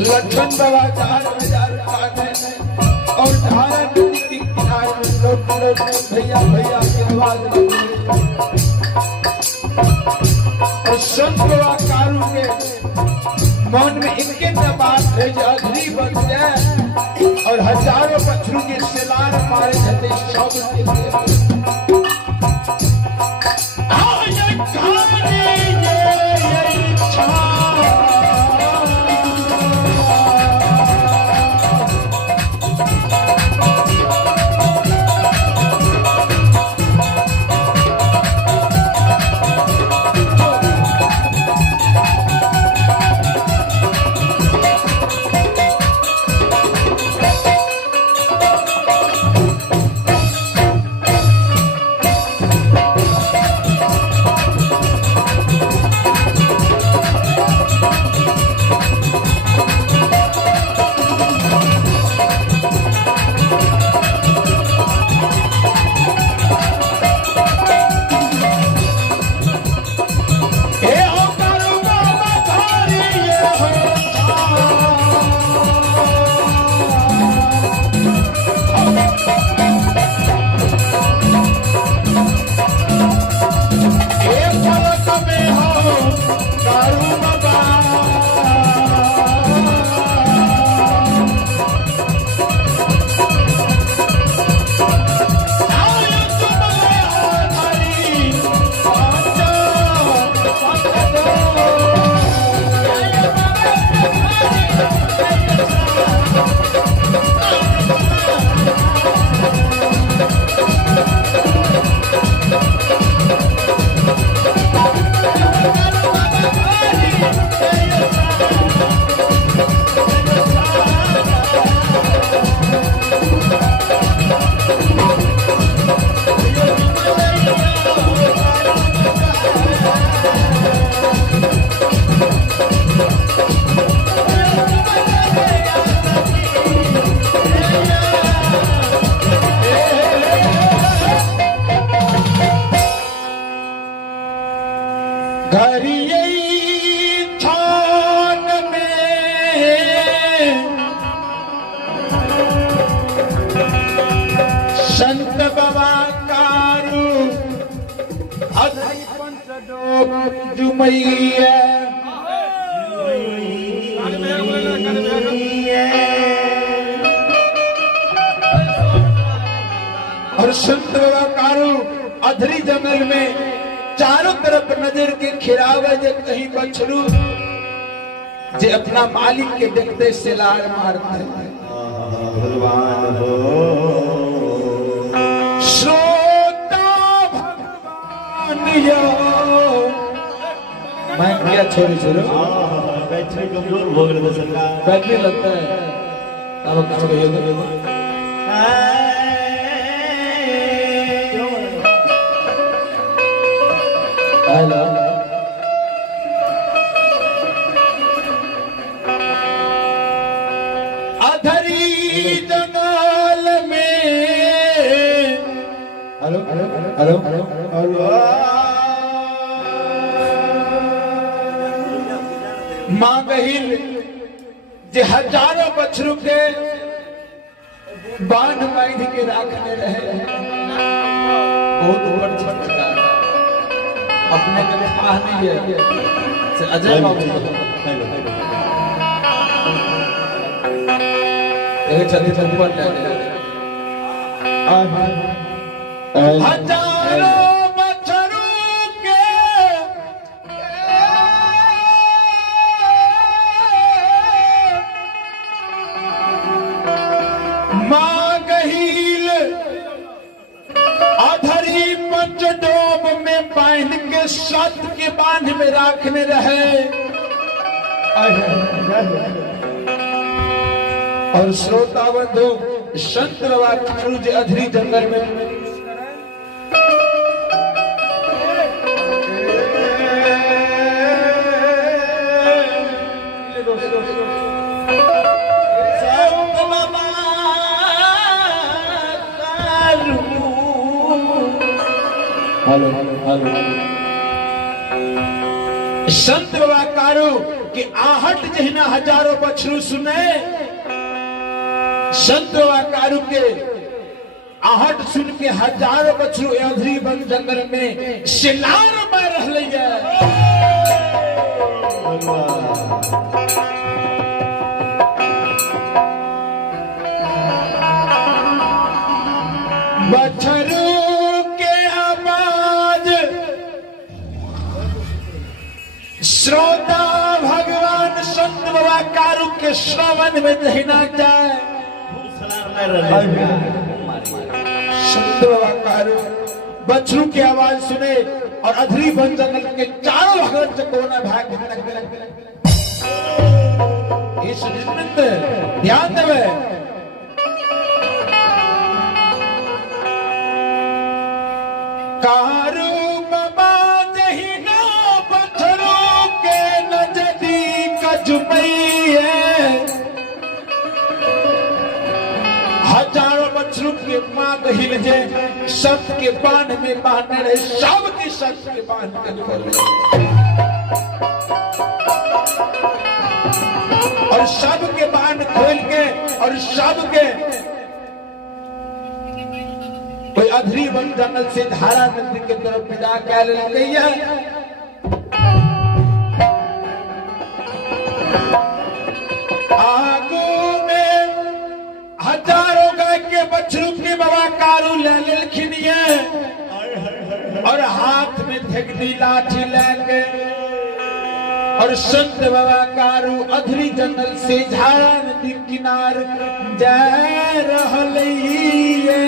लक्ष्मण बाबा 4000 पाठ है और धारा नदी के किनारे में लोट भैया भैया की आवाज और संत बाबा कारू के मन में इनके बात है जो अग्नि बन जाए और हजारों बछरू के सिलार मारे जाते शब्द संत बाबा कारू अधई पंच जुमैया और संत बाबा कारू अधरी जंगल में चारों तरफ नजर के खिरावे जे कहीं बछरू जे अपना मालिक के देखते से लाड़ मारते हैं भगवान हो श्रोता भगवान यो मैं क्या छोड़ी छोड़ो बैठने कमजोर हो गए सरकार बैठने लगता है अब कुछ कहिए हेलो अधरी जंगल में हेलो हेलो हेलो मां गहिल जे हजारों बछरू के बांध बांध के रखने रहे बहुत ऊपर छटका अपने के पास नहीं है से अजय बाबू एक छत्ती ऊपर ले हजारों बछड़ों के माँ गहील अधरी पंचडोब में बांध के सत के बांध में रखने रहे। और श्रोता बंधु संत बाबा कारू जी अधरी जंगल में हेलो हेलो संत बाबा कारू की आहट जहिना हजारों बछरू सुने। संत बाबा कारू के आहट सुन के हजारों बछरू अधरी वन जंगल में शिलार में रह लिया। बछरू के आवाज श्रोता भगवान संत बाबा कारू के श्रवण में जहिना जाए। संत बाबा कारू बछरू की आवाज सुने और अधरी वन जंगल के चारों भागन से कोना भाग इस ध्यान देवे। कारू बाबा जहिना बछरू के नजदीक जुमैया हजारों बछरू के मां गहिल जे सब के बांध में बांधे रहे। सब के सब के बांध के खोले और सब के बांध खोल के और सब के कोई अधरी वन जंगल से धारा नदी के तरफ विदा कर गई है। आगू में हजारों गाय के बछरू के बाबा कारू ले लेलखिन और हाथ में ठेकनी लाठी लेके और संत बाबा कारू अधरी जंगल से झाड़ा नदी किनार जा रहलिए।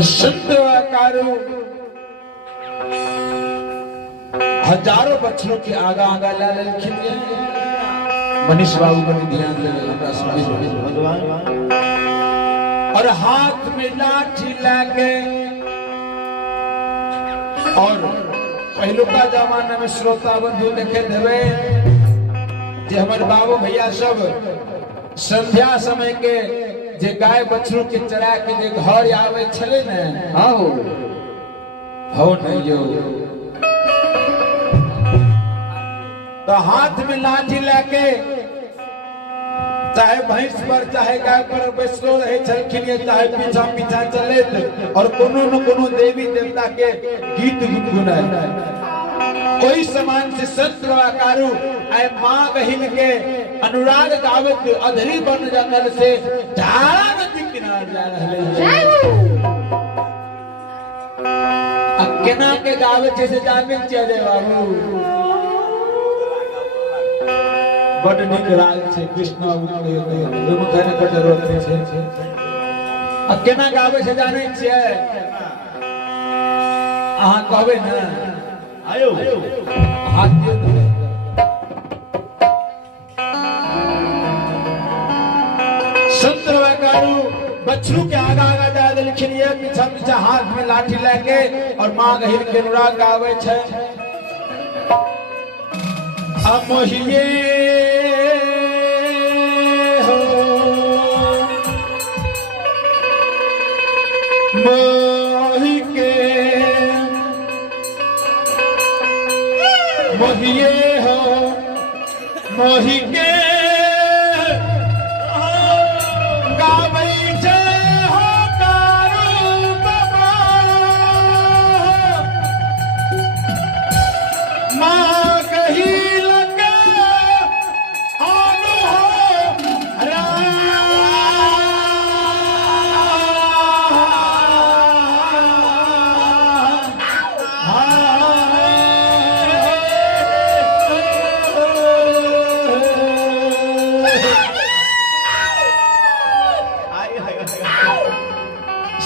संत बाबा कारू हजारों बच्चों के आगा आगा ला लेलखिन। मनीष बाबू पर ध्यान देवे और हाथ में लाठी लाके और पहलू का जमाना में श्रोता बंधु देखे देवे जे हमारे बाबू भैया सब संध्या समय के जे गाय बछरू के चरा के जे घर आवे छले ने हो नहीं यो तो हाथ में लाठी लेके चाहे भैंस पर चाहे गाय पर बैसलो रहे छलखिन चाहे पीछा पीछा चले और कोनो न कोनो देवी देवता के गीत गुनगुनाए। कोई समान से संत बाबा कारू आए मां गहिल के अनुराग गावत अधरी वन जंगल से धारा नदी किनारे जा रहे। केना के गावे जैसे जाने चाहिए बाबू बड़ निक राग छे कृष्ण मुखने पर जरूरत छे। अब केना गावे से जाने छियै अहाँ कहबे ना आयो हाथ दियो। संत बाबा कारू बछरू के आगा आगा जा देलखिन पीछा पीछा हाथ में लाठी लेके और मां गहिल के अनुराग गावे छे। मोहिए हो मोहि के मोहिए हो मोहि के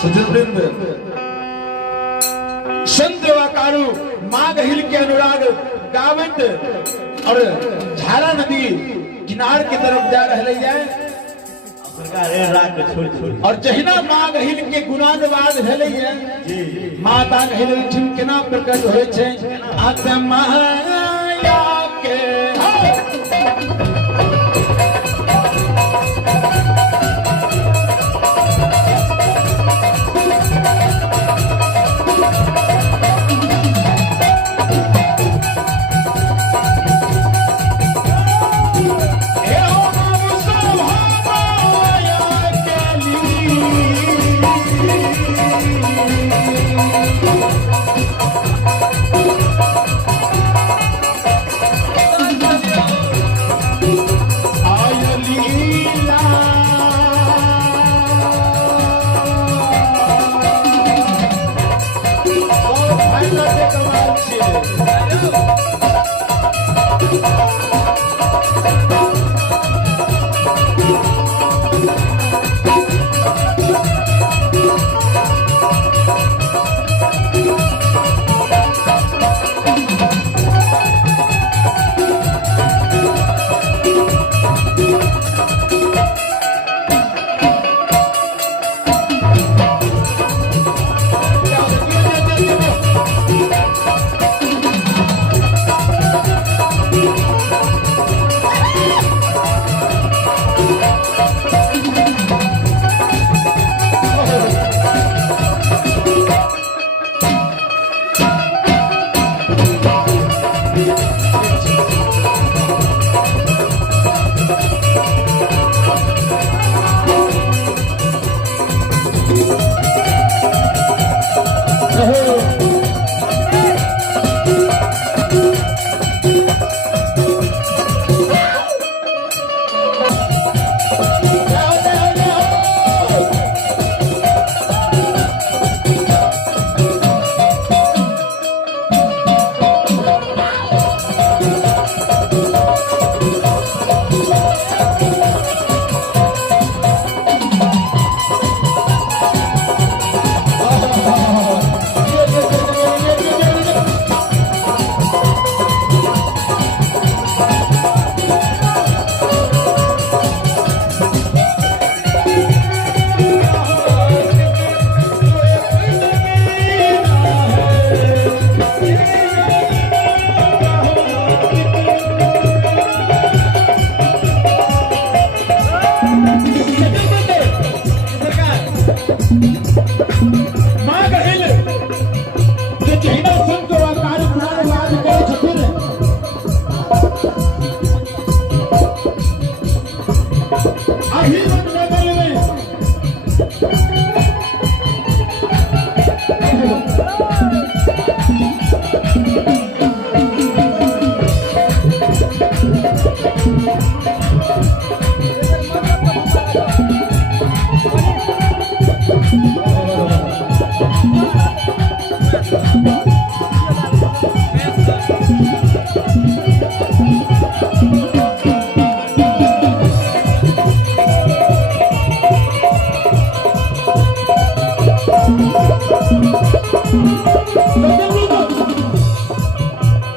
सजवृंद संत वाकारु माघ हिल के अनुराग गावित और झारा नदी किनार की तरफ जा रहे हैं सरकार ए राग के छोड़ छोड़ और जहिना माघ हिल के गुणानुवाद भेले है जी माता हिल ठिन केना प्रकट होय छै आत्माया के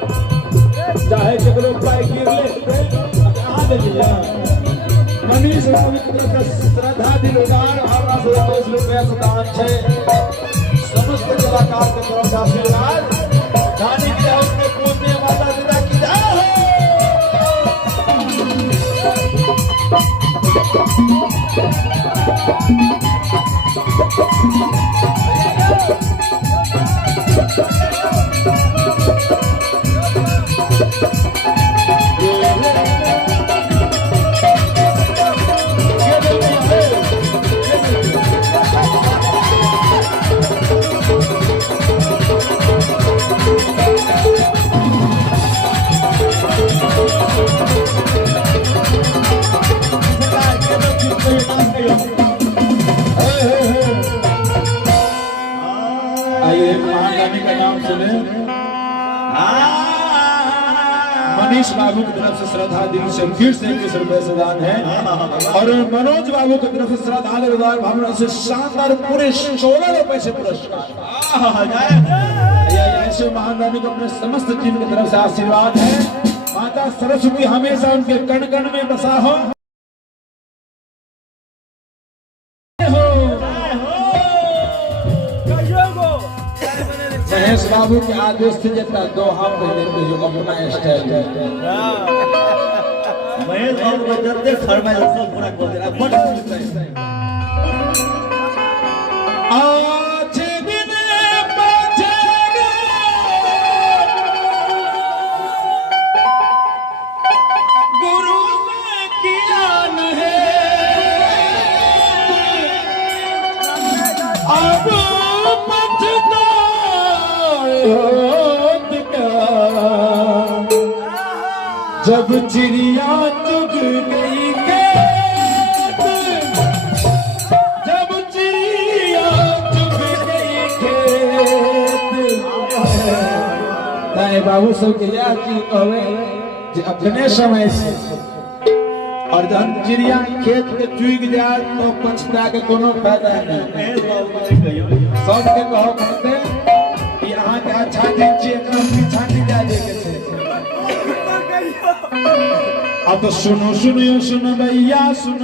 चाहे केकरो पाई गिरले कहां देलिए मनीष पवित्र श्रद्धा दिलदार हमरा से 10 रुपया दान छै समस्त कलाकार के तरफ से आशीर्वाद गाने की अपने पूजनीय माता पिता की जय बाबू की तरफ से श्रद्धा दिल से फिर से 21 रुपए से दान है। और मनोज बाबू की तरफ से श्रद्धा दिलदार भावना से शानदार पूरे 16 रुपए से पुरस्कार। ऐसे महान रानी को अपने समस्त टीम की तरफ से आशीर्वाद है। माता सरस्वती हमेशा उनके कण कण में बसा हो। महेश बाबू के आदेश से जता दो हाथ पहले के जो अपना स्टाइल है। महेश बाबू को जल्दी फरमाइश सब पूरा कर देना। बट आज दिन बचेगा गुरु ने किया नहीं अब जब चिड़िया चुग गई खेत, जब चिड़िया चुग गई खेत। ताए बाबू सब के याद की कहे जे अपने समय से और जब चिड़िया खेत के चुग जाए तो पछता के कोनो फायदा नहीं। महेश बाबू को कहियो सबके कहो कहते कि अहाँ के अच्छा दिन छी एकरा पीछा नहीं जा दे के छै। अब तो सुनो सुनियो सुन भैया सुन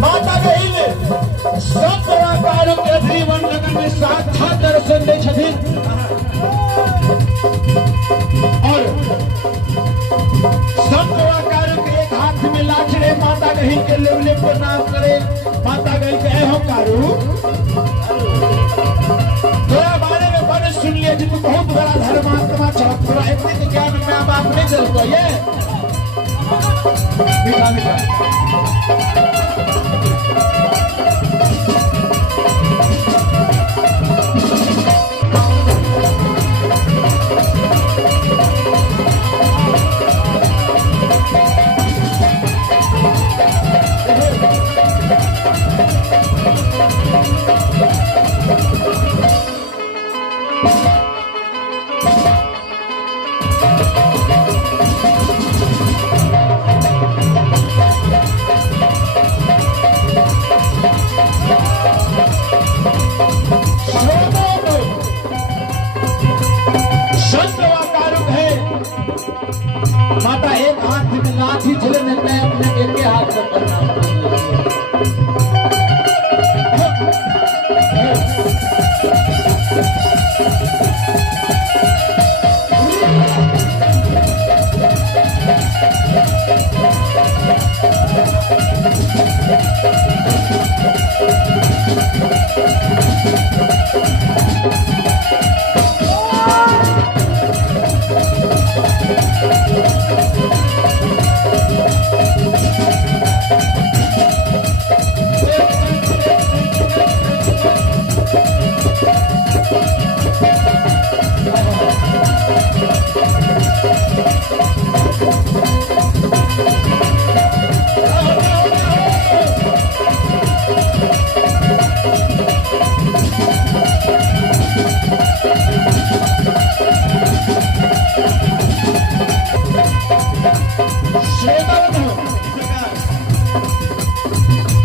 माता गई सब कलाकारों के जीवन लगन में साक्षात दर्शन दे छथिन। और सब कलाकारों के एक हाथ में लाठी रे माता गई के लेवले को नाम करे। माता गई के हो कारू तोरा बारे में बड़े सुन लिए जी तू बहुत बड़ा धर्मात्मा छ। तोरा इतने ज्ञान में अब आप नहीं चल को ये मीठा मीठा माता एक हाथ में लाठी चले ने मैं अपने एक हाथ में प्रणाम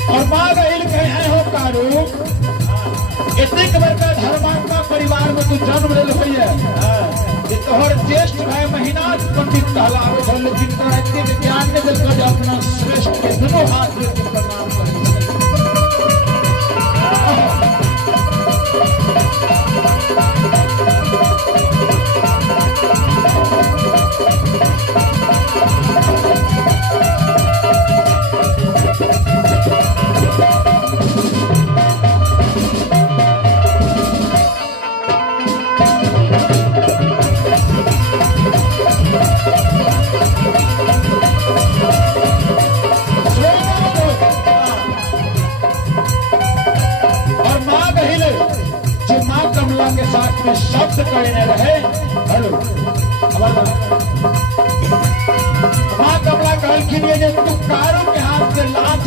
और मां गहिल कहे हो कारू इतने बड़का धर्मात्मा परिवार में तू जन्म ले लइए तोहर ज्येष्ठ भाई महीना पंडित कहलावे छल लेकिन तोरा इतने ज्ञान ने दिल कर अपना श्रेष्ठ के दोनों हाथ जोड़ प्रणाम कर।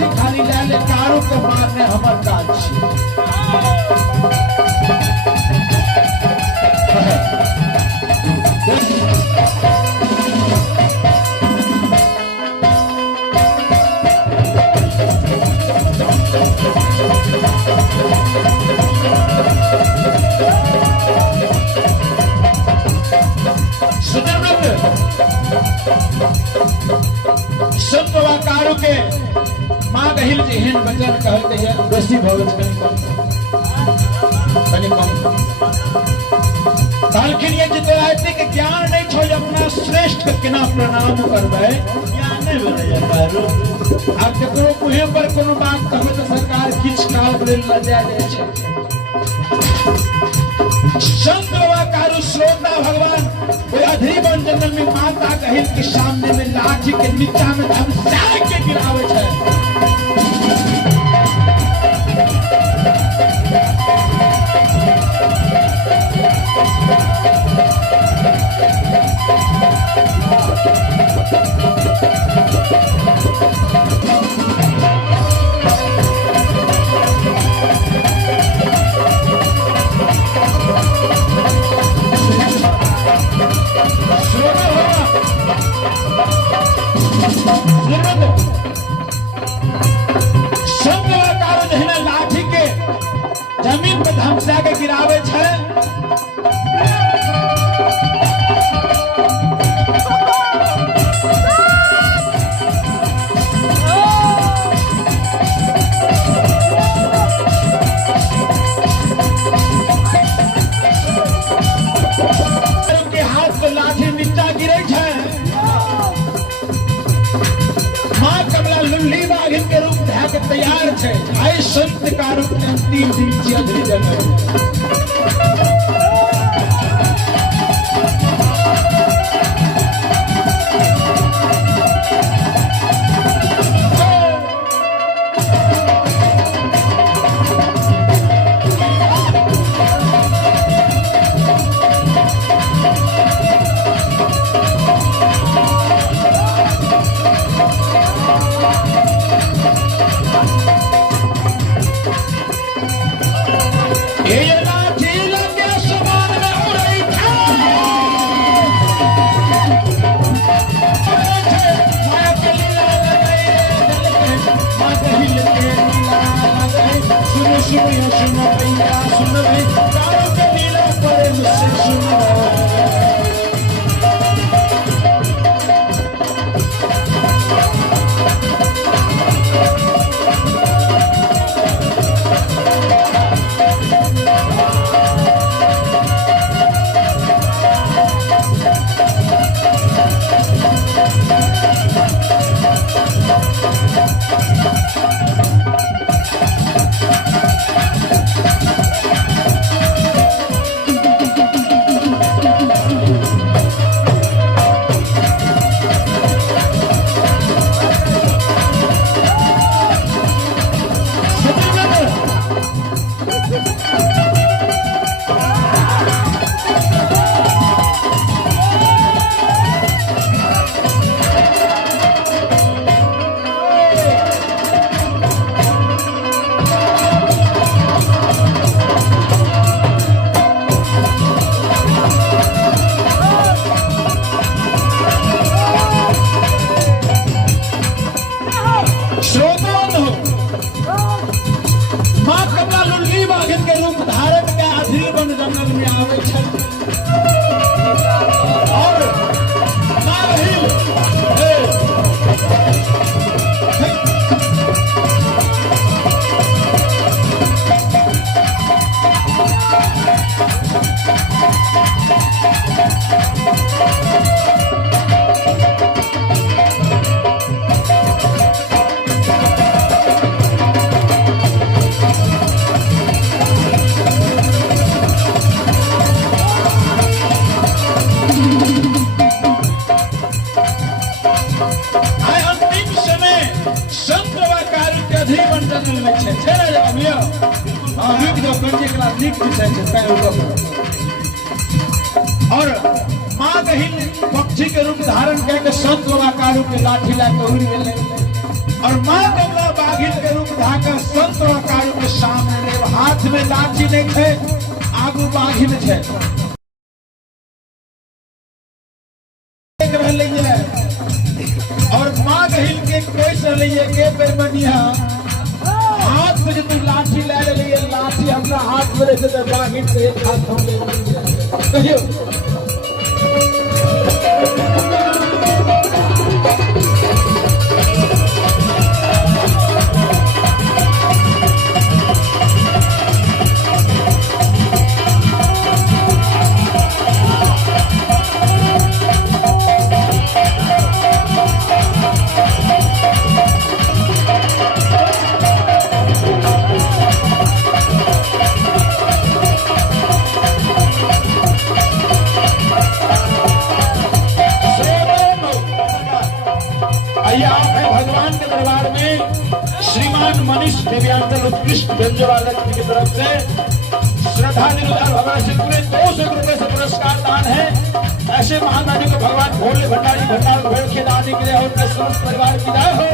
लाठी खाली ले ले कारू के मारने हमर काज छी कारू के माँ गहिल जी हेन वचन कहते हैं बेसी भगत कनी कम कहलखिन ये जितरायती के ज्ञान नहीं छो अपना श्रेष्ठ के केना प्रणाम करबै ज्ञान नहीं भेलै कारू अब ककरो मुहे पर कोनो बात कहबै तो सरकार किछ काल लेल लजा जाय छै संत बाबा कारू श्रोता भगवान कोई अधरी वन जंगल में माता गहिल के सामने में लाठी के नीचा में धमसा के गिरावे छै लाठी के जमीन पे धमसा के गिरावे छै के हाथ से लाठी नीचा गिरे छै माँ कमला लुल्ली बाघिन के रूप धै के तैयार छै आई संत कारू के अंतिम दिन छी अधरी जंगल और माँ कहीं पक्षी के रूप धारण करके संत बाबा कारू के लाठी ला के उड़ गेले और माँ कमला बाघिन के रूप धाकर संत कारू के सामने हाथ में लाठी नहीं है, आगू बाघिन है। और माँ गहिल के कैसे लिए के बेमनिया हाथ में जो तू लाठी ले लिए, लाठी अपना हाथ में लेते तो बाघिन से एक हाथ हम ले कहियो भगवान के दरबार में श्रीमान मनीष देव्यांचल उत्कृष्ट व्यंजनालय की तरफ से श्रद्धांजलि भगवान से पूरे 200 रुपए से पुरस्कार दान है। ऐसे महादानी को भगवान भोले भंडारी भंडार भेड़ के दाने के लिए और उनके समस्त परिवार की जय हो।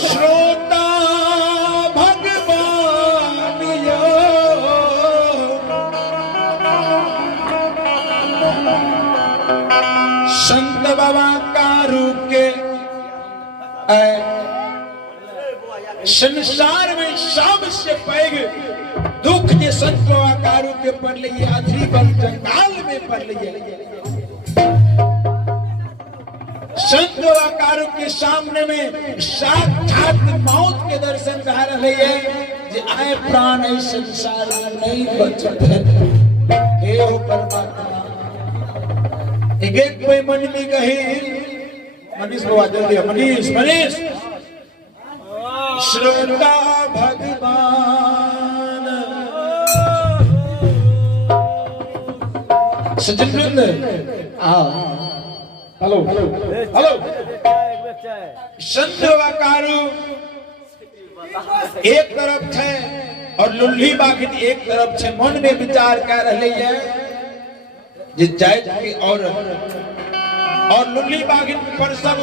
श्रोता भगवान यो संत बाबा कारू के संसार में सबसे पैग दुख के संत बाबा कारू के पड़ लिए अधरी बल जंगाल में पड़ लिए संत कारू के सामने में साक्षात मौत के दर्शन कह रहे हैं जे आए प्राण इस संसार में नहीं बचत है। हे हो परमात्मा एक कोई मन में कहे मनीष बाबा जल्दी मनीष मनीष श्रोता भगवान सज्जन वृंद आओ हेलो हेलो संत कारू एक तरफ है और लुल्ली बागिन एक तरफ है। मन में विचार कर रही है जे जायज की और लुल्ली बागिन पर सब